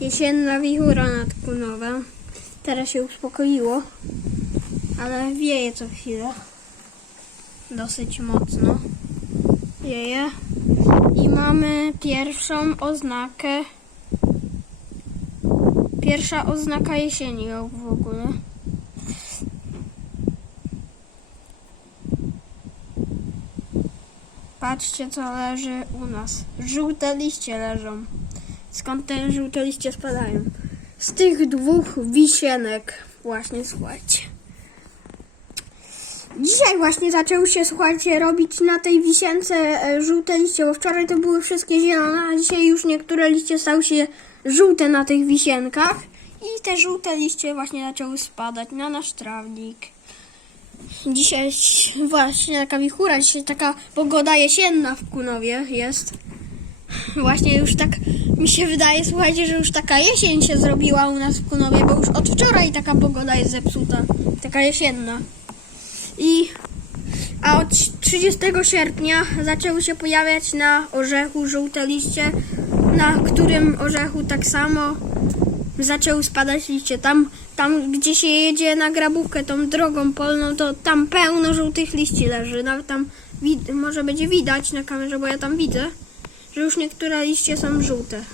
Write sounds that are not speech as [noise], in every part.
Jesienna wichura nad Kunowem. Teraz się uspokoiło, ale wieje co chwilę. Dosyć mocno wieje. I mamy pierwszą oznakę. Pierwsza oznaka jesieni w ogóle. Patrzcie co leży u nas. Żółte liście leżą. Skąd te żółte liście spadają? Z tych dwóch wisienek. Właśnie, słuchajcie. Dzisiaj właśnie zaczęły się, słuchajcie, robić na tej wisience e, żółte liście, bo wczoraj to były wszystkie zielone, a dzisiaj już niektóre liście stały się żółte na tych wisienkach. I te żółte liście właśnie zaczęły spadać na nasz trawnik. Dzisiaj właśnie taka wichura, dzisiaj taka pogoda jesienna w Kunowie jest. Właśnie już tak mi się wydaje, słuchajcie, że już taka jesień się zrobiła u nas w Kunowie, bo już od wczoraj taka pogoda jest zepsuta. Taka jesienna. I a od 30 sierpnia zaczęły się pojawiać na orzechu żółte liście, na którym orzechu tak samo zaczęły spadać liście. Tam, tam gdzie się jedzie na grabówkę tą drogą polną, to tam pełno żółtych liści leży. Nawet tam może będzie widać na kamerze, bo ja tam widzę, że już niektóre liście są żółte.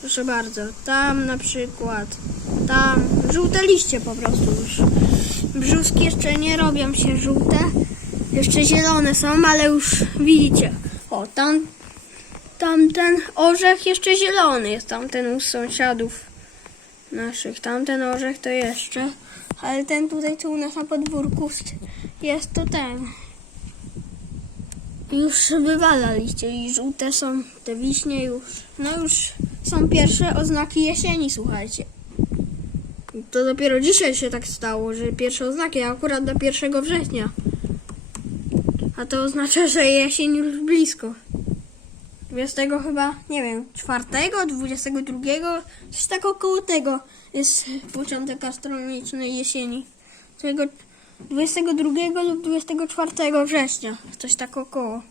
Proszę bardzo, tam na przykład, tam, żółte liście po prostu już. Brzuski jeszcze nie robią się żółte, jeszcze zielone są, ale już widzicie. O, tam, tamten orzech jeszcze zielony jest, tamten u sąsiadów naszych. Tamten orzech to jeszcze, ale ten tutaj, co u nas na podwórku jest, to ten. Już wywala liście i żółte są te wiśnie już. No już są pierwsze oznaki jesieni, słuchajcie. To dopiero dzisiaj się tak stało, że pierwsze oznaki, akurat do 1 września. A to oznacza, że jesień już blisko. 20 chyba, nie wiem, 4, 22, coś tak około tego jest początek astronomicznej jesieni. Tego 22 lub 24 września, coś tak około.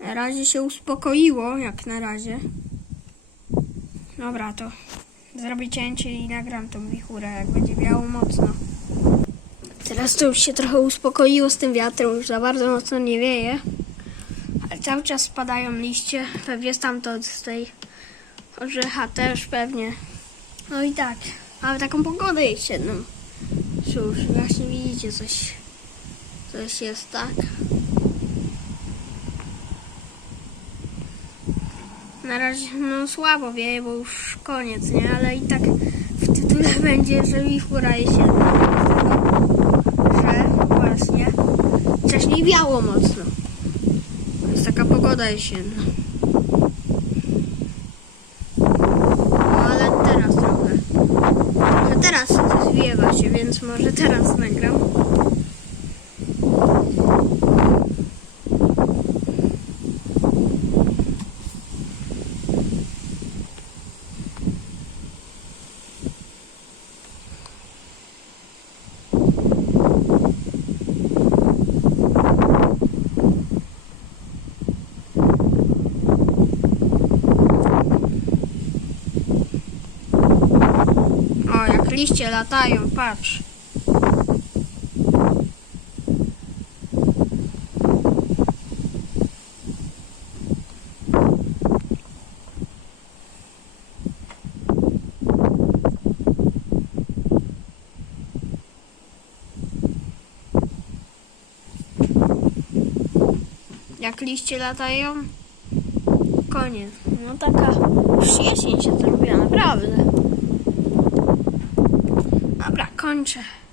Na razie się uspokoiło, jak na razie. Dobra, to zrobię cięcie i nagram tą wichurę, jak będzie wiało mocno. Teraz to już się trochę uspokoiło z tym wiatrem, już za bardzo mocno nie wieje. Ale cały czas spadają liście, pewnie stamtąd z tej orzecha też pewnie. No i tak, mamy taką pogodę jesienną. Cóż, właśnie widzicie coś, coś jest tak. Na razie no słabo wieje, bo już koniec, nie? Ale i tak w tytule [laughs] będzie, że wichura jesienna. Że właśnie wcześniej wiało mocno. Jest taka pogoda jesienna. No ale teraz trochę. Trochę zwiewa się, więc może teraz nagram. O, jak liście latają, patrz. Jak liście latają, koniec. No taka już jesień się zrobiła, naprawdę. Dobra, kończę.